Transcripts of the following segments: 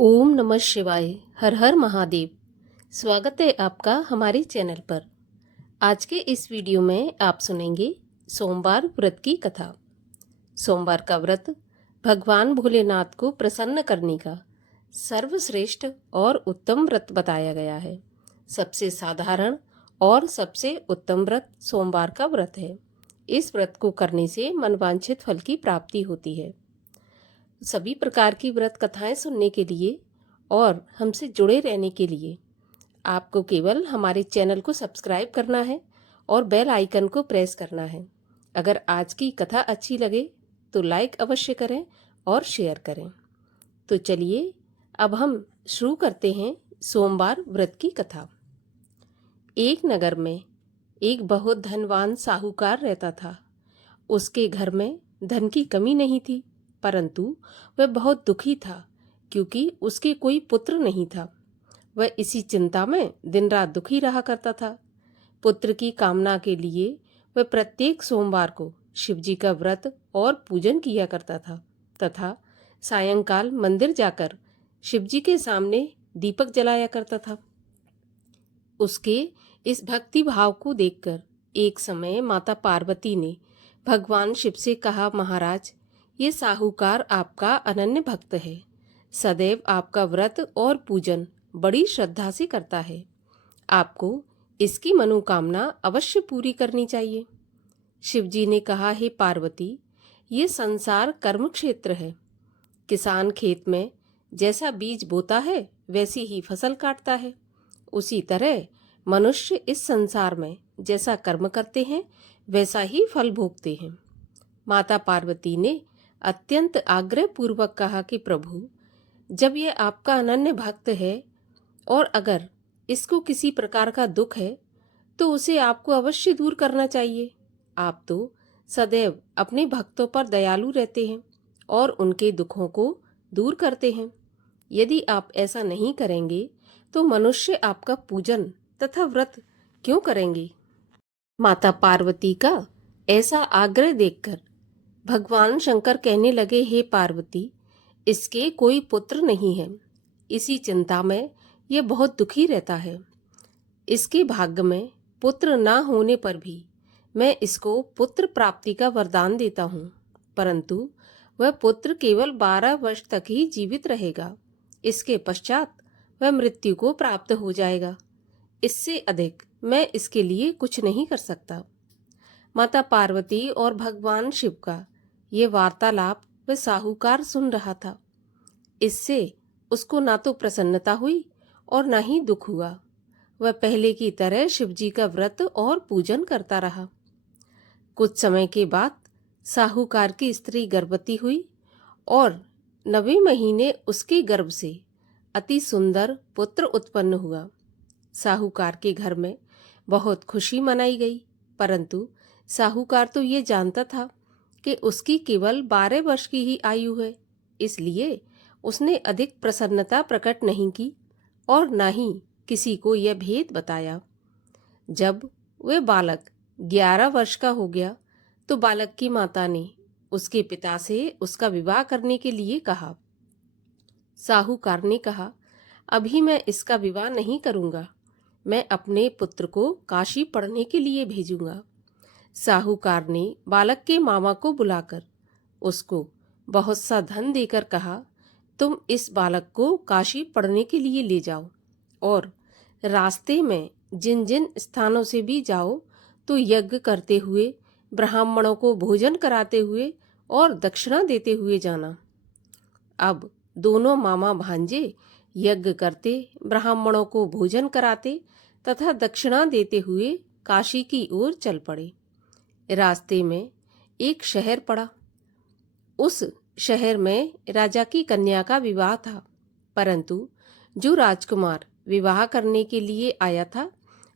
ओम नमः शिवाय। हर हर महादेव। स्वागत है आपका हमारे चैनल पर। आज के इस वीडियो में आप सुनेंगे सोमवार व्रत की कथा। सोमवार का व्रत भगवान भोलेनाथ को प्रसन्न करने का सर्वश्रेष्ठ और उत्तम व्रत बताया गया है। सबसे साधारण और सबसे उत्तम व्रत सोमवार का व्रत है। इस व्रत को करने से मनवांछित फल की प्राप्ति होती है। सभी प्रकार की व्रत कथाएं सुनने के लिए और हमसे जुड़े रहने के लिए आपको केवल हमारे चैनल को सब्सक्राइब करना है और बेल आइकन को प्रेस करना है। अगर आज की कथा अच्छी लगे तो लाइक अवश्य करें और शेयर करें। तो चलिए अब हम शुरू करते हैं सोमवार व्रत की कथा। एक नगर में एक बहुत धनवान साहूकार रहता था। उसके घर में धन की कमी नहीं थी, परंतु वह बहुत दुखी था क्योंकि उसके कोई पुत्र नहीं था। वह इसी चिंता में दिन रात दुखी रहा करता था। पुत्र की कामना के लिए वह प्रत्येक सोमवार को शिवजी का व्रत और पूजन किया करता था तथा सायंकाल मंदिर जाकर शिवजी के सामने दीपक जलाया करता था। उसके इस भक्ति भाव को देखकर एक समय माता पार्वती ने भगवान शिव से कहा, महाराज, ये साहूकार आपका अनन्य भक्त है। सदैव आपका व्रत और पूजन बड़ी श्रद्धा से करता है। आपको इसकी मनोकामना अवश्य पूरी करनी चाहिए। शिवजी ने कहा, हे पार्वती, ये संसार कर्म क्षेत्र है। किसान खेत में जैसा बीज बोता है वैसी ही फसल काटता है। उसी तरह मनुष्य इस संसार में जैसा कर्म करते हैं वैसा ही फल भोगते हैं। माता पार्वती ने अत्यंत आग्रह पूर्वक कहा कि प्रभु, जब यह आपका अनन्य भक्त है और अगर इसको किसी प्रकार का दुख है तो उसे आपको अवश्य दूर करना चाहिए। आप तो सदैव अपने भक्तों पर दयालु रहते हैं और उनके दुखों को दूर करते हैं। यदि आप ऐसा नहीं करेंगे तो मनुष्य आपका पूजन तथा व्रत क्यों करेंगे? माता पार्वती का ऐसा आग्रह देखकर भगवान शंकर कहने लगे, हे पार्वती, इसके कोई पुत्र नहीं है। इसी चिंता में यह बहुत दुखी रहता है। इसके भाग्य में पुत्र ना होने पर भी मैं इसको पुत्र प्राप्ति का वरदान देता हूँ, परंतु वह पुत्र केवल 12 वर्ष तक ही जीवित रहेगा। इसके पश्चात वह मृत्यु को प्राप्त हो जाएगा। इससे अधिक मैं इसके लिए कुछ नहीं कर सकता। माता पार्वती और भगवान शिव का ये वार्तालाप वह साहूकार सुन रहा था। इससे उसको ना तो प्रसन्नता हुई और ना ही दुख हुआ। वह पहले की तरह शिवजी का व्रत और पूजन करता रहा। कुछ समय के बाद साहूकार की स्त्री गर्भवती हुई और 9वें महीने उसके गर्भ से अति सुंदर पुत्र उत्पन्न हुआ। साहूकार के घर में बहुत खुशी मनाई गई, परंतु साहूकार तो ये जानता था कि उसकी केवल 12 वर्ष की ही आयु है, इसलिए उसने अधिक प्रसन्नता प्रकट नहीं की और न ही किसी को यह भेद बताया। जब वह बालक 11 वर्ष का हो गया तो बालक की माता ने उसके पिता से उसका विवाह करने के लिए कहा। साहूकार ने कहा, अभी मैं इसका विवाह नहीं करूंगा, मैं अपने पुत्र को काशी पढ़ने के लिए भेजूंगा। साहूकार ने बालक के मामा को बुलाकर उसको बहुत सा धन देकर कहा, तुम इस बालक को काशी पढ़ने के लिए ले जाओ और रास्ते में जिन जिन स्थानों से भी जाओ तो यज्ञ करते हुए, ब्राह्मणों को भोजन कराते हुए और दक्षिणा देते हुए जाना। अब दोनों मामा भांजे यज्ञ करते, ब्राह्मणों को भोजन कराते तथा दक्षिणा देते हुए काशी की ओर चल पड़े। रास्ते में एक शहर पड़ा। उस शहर में राजा की कन्या का विवाह था, परंतु जो राजकुमार विवाह करने के लिए आया था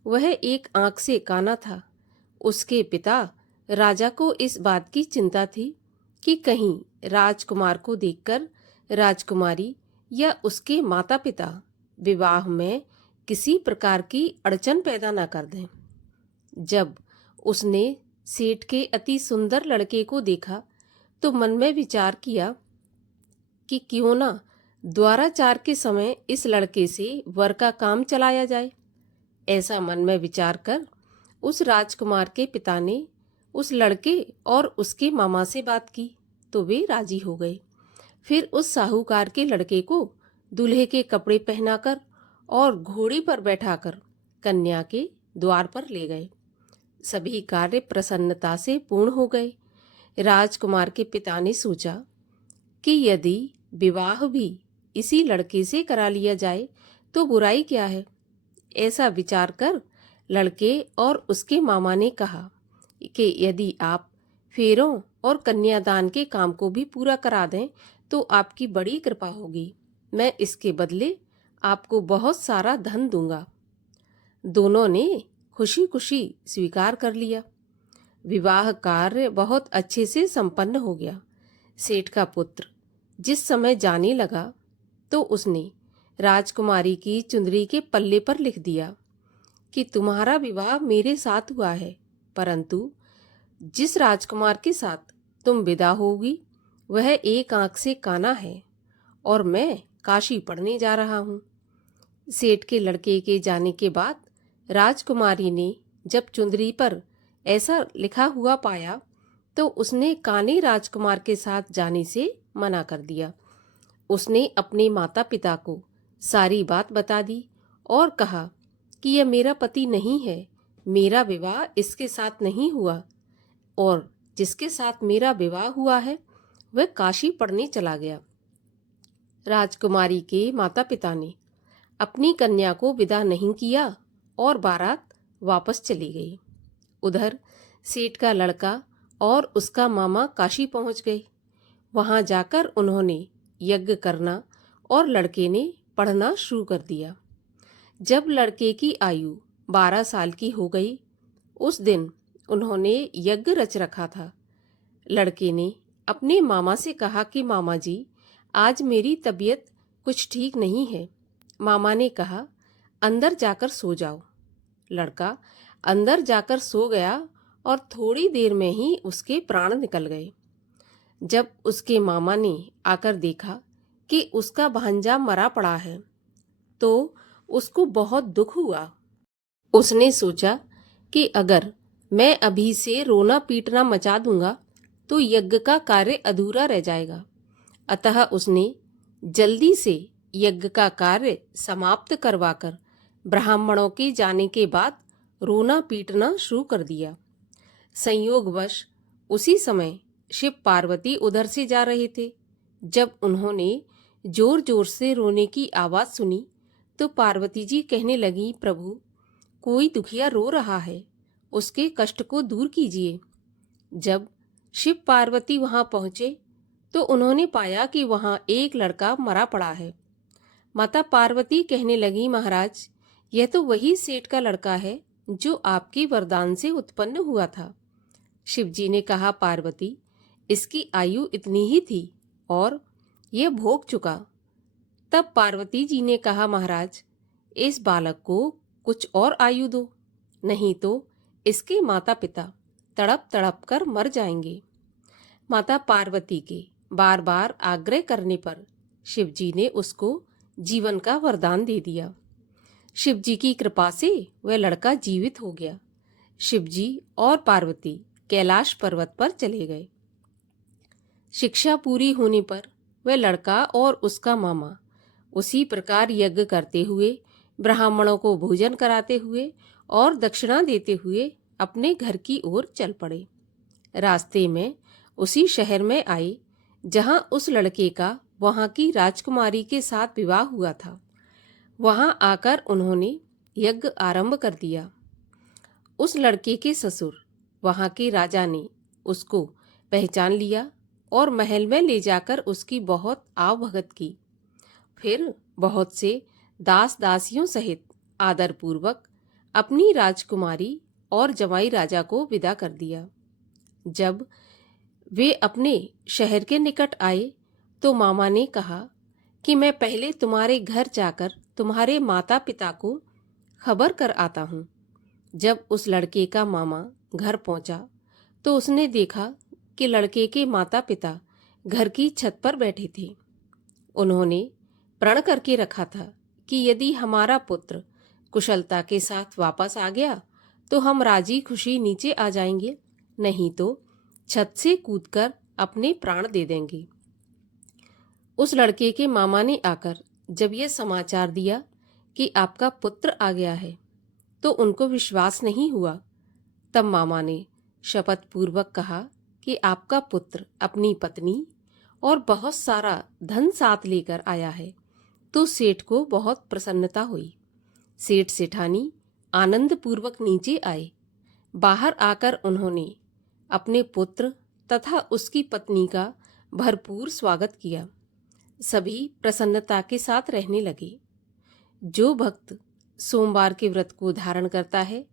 वह एक आंख से काना था। उसके पिता राजा को इस बात की चिंता थी कि कहीं राजकुमार को देखकर राजकुमारी या उसके माता पिता विवाह में किसी प्रकार की अड़चन पैदा न कर दें। जब उसने सेठ के अति सुंदर लड़के को देखा तो मन में विचार किया कि क्यों ना द्वाराचार के समय इस लड़के से वर का काम चलाया जाए। ऐसा मन में विचार कर उस राजकुमार के पिता ने उस लड़के और उसके मामा से बात की तो वे राजी हो गए। फिर उस साहूकार के लड़के को दूल्हे के कपड़े पहनाकर और घोड़ी पर बैठाकर कन्या के द्वार पर ले गए। सभी कार्य प्रसन्नता से पूर्ण हो गए। राजकुमार के पिता ने सोचा कि यदि विवाह भी इसी लड़के से करा लिया जाए तो बुराई क्या है। ऐसा विचार कर लड़के और उसके मामा ने कहा कि यदि आप फेरों और कन्यादान के काम को भी पूरा करा दें तो आपकी बड़ी कृपा होगी। मैं इसके बदले आपको बहुत सारा धन दूंगा। दोनों ने खुशी खुशी स्वीकार कर लिया। विवाह कार्य बहुत अच्छे से संपन्न हो गया। सेठ का पुत्र जिस समय जाने लगा तो उसने राजकुमारी की चुंदरी के पल्ले पर लिख दिया कि तुम्हारा विवाह मेरे साथ हुआ है, परंतु जिस राजकुमार के साथ तुम विदा होगी वह एक आंख से काना है और मैं काशी पढ़ने जा रहा हूँ। सेठ के लड़के के जाने के बाद राजकुमारी ने जब चुंदरी पर ऐसा लिखा हुआ पाया तो उसने काने राजकुमार के साथ जाने से मना कर दिया। उसने अपने माता पिता को सारी बात बता दी और कहा कि यह मेरा पति नहीं है, मेरा विवाह इसके साथ नहीं हुआ और जिसके साथ मेरा विवाह हुआ है वह काशी पढ़ने चला गया। राजकुमारी के माता पिता ने अपनी कन्या को विदा नहीं किया और बारात वापस चली गई। उधर सेठ का लड़का और उसका मामा काशी पहुंच गए। वहां जाकर उन्होंने यज्ञ करना और लड़के ने पढ़ना शुरू कर दिया। जब लड़के की आयु 12 साल की हो गई, उस दिन उन्होंने यज्ञ रच रखा था। लड़के ने अपने मामा से कहा कि मामा जी, आज मेरी तबीयत कुछ ठीक नहीं है। मामा ने कहा, अंदर जाकर सो जाओ। लड़का अंदर जाकर सो गया और थोड़ी देर में ही उसके प्राण निकल गए। जब उसके मामा ने आकर देखा कि उसका भांजा मरा पड़ा है तो उसको बहुत दुख हुआ। उसने सोचा कि अगर मैं अभी से रोना पीटना मचा दूंगा तो यज्ञ का कार्य अधूरा रह जाएगा। अतः उसने जल्दी से यज्ञ का कार्य समाप्त करवाकर ब्राह्मणों के जाने के बाद रोना पीटना शुरू कर दिया। संयोगवश उसी समय शिव पार्वती उधर से जा रहे थे। जब उन्होंने जोर जोर से रोने की आवाज सुनी तो पार्वती जी कहने लगी, प्रभु, कोई दुखिया रो रहा है, उसके कष्ट को दूर कीजिए। जब शिव पार्वती वहां पहुंचे तो उन्होंने पाया कि वहां एक लड़का मरा पड़ा है। माता पार्वती कहने लगी, महाराज, यह तो वही सेठ का लड़का है जो आपके वरदान से उत्पन्न हुआ था। शिवजी ने कहा, पार्वती, इसकी आयु इतनी ही थी और यह भोग चुका। तब पार्वती जी ने कहा, महाराज, इस बालक को कुछ और आयु दो, नहीं तो इसके माता पिता तड़प तड़प कर मर जाएंगे। माता पार्वती के बार बार आग्रह करने पर शिवजी ने उसको जीवन का वरदान दे दिया। शिवजी की कृपा से वह लड़का जीवित हो गया। शिवजी और पार्वती कैलाश पर्वत पर चले गए। शिक्षा पूरी होने पर वह लड़का और उसका मामा उसी प्रकार यज्ञ करते हुए, ब्राह्मणों को भोजन कराते हुए और दक्षिणा देते हुए अपने घर की ओर चल पड़े। रास्ते में उसी शहर में आए जहां उस लड़के का वहां की राजकुमारी के साथ विवाह हुआ था। वहां आकर उन्होंने यज्ञ आरंभ कर दिया। उस लड़के के ससुर वहां के राजा ने उसको पहचान लिया और महल में ले जाकर उसकी बहुत आवभगत की। फिर बहुत से दास दासियों सहित आदरपूर्वक अपनी राजकुमारी और जमाई राजा को विदा कर दिया। जब वे अपने शहर के निकट आए तो मामा ने कहा कि मैं पहले तुम्हारे घर जाकर तुम्हारे माता पिता को खबर कर आता हूँ। जब उस लड़के का मामा घर पहुंचा तो उसने देखा कि लड़के के माता पिता घर की छत पर बैठे थे। उन्होंने प्रण करके रखा था कि यदि हमारा पुत्र कुशलता के साथ वापस आ गया तो हम राजी खुशी नीचे आ जाएंगे, नहीं तो छत से कूदकर अपने प्राण दे देंगे। उस लड़के के मामा ने आकर जब यह समाचार दिया कि आपका पुत्र आ गया है तो उनको विश्वास नहीं हुआ। तब मामा ने शपथ पूर्वक कहा कि आपका पुत्र अपनी पत्नी और बहुत सारा धन साथ लेकर आया है। तो सेठ को बहुत प्रसन्नता हुई। सेठ सेठानी आनंद पूर्वक नीचे आए। बाहर आकर उन्होंने अपने पुत्र तथा उसकी पत्नी का भरपूर स्वागत किया। सभी प्रसन्नता के साथ रहने लगे। जो भक्त सोमवार के व्रत को धारण करता है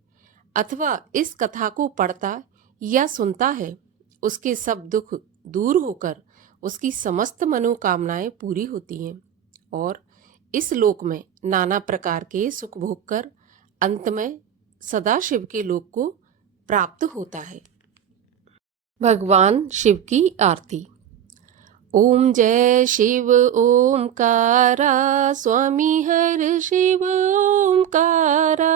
अथवा इस कथा को पढ़ता या सुनता है, उसके सब दुख दूर होकर उसकी समस्त मनोकामनाएं पूरी होती हैं और इस लोक में नाना प्रकार के सुख भोग कर अंत में सदाशिव के लोक को प्राप्त होता है। भगवान शिव की आरती। ओम जय शिव ओमकारा, स्वामी हर शिव ओमकारा,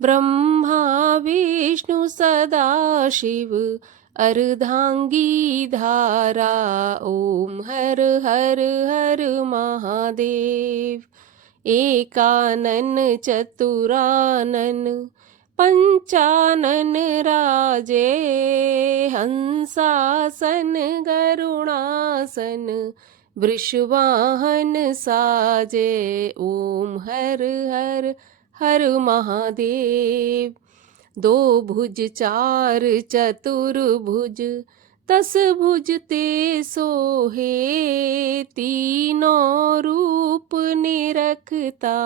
ब्रह्मा विष्णु सदा शिव अर्धांगी धारा। ओम हर हर हर महादेव। एकानन चतुरानन पंचानन राजे, हंसासन गरुणासन वृषवाहन साजे। ओम हर हर हर महादेव। दो भुज चार चतुर्भुज, 10 भुज ते सोहे, तीनों रूप निरखता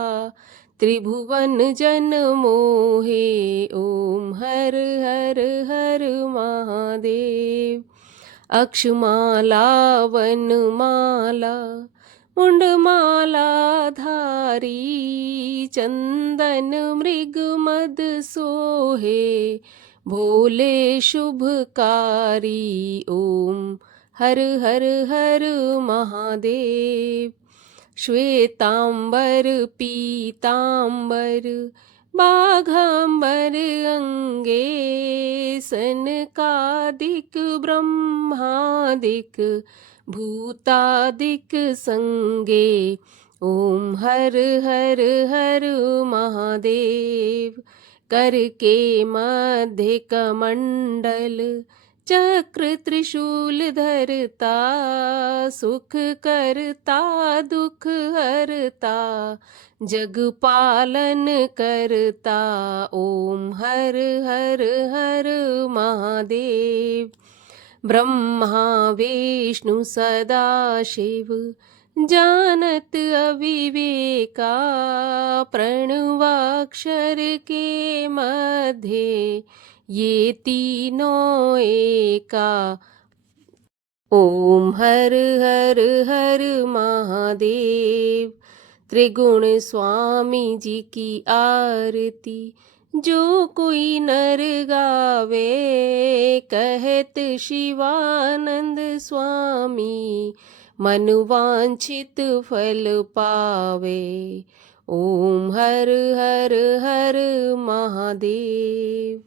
त्रिभुवन जन मोहे। ओम हर हर हर महादेव। अक्षमाला वनमाला मुंडमाला धारी, चंदन मृग मद सोहे, भोले शुभकारी। ओम हर हर हर महादेव। श्वेतांबर पीतांबर बाघांबर अंगे, सनकादिक ब्रह्मादिक भूतादिक संगे। ओम हर हर हर महादेव। करके मध्य कमंडल, चक्र त्रिशूल धरता, सुख करता दुख हरता, जग पालन करता। ओम हर हर हर महादेव। ब्रह्मा विष्णु सदा शिव, जानत अविवेका, प्रणवाक्षर के मध्य ये तीनों एका। ओम हर हर हर महादेव। त्रिगुण स्वामी जी की आरती जो कोई नर गावे, कहत शिवानंद स्वामी मनवांछित फल पावे। ओम हर हर हर महादेव।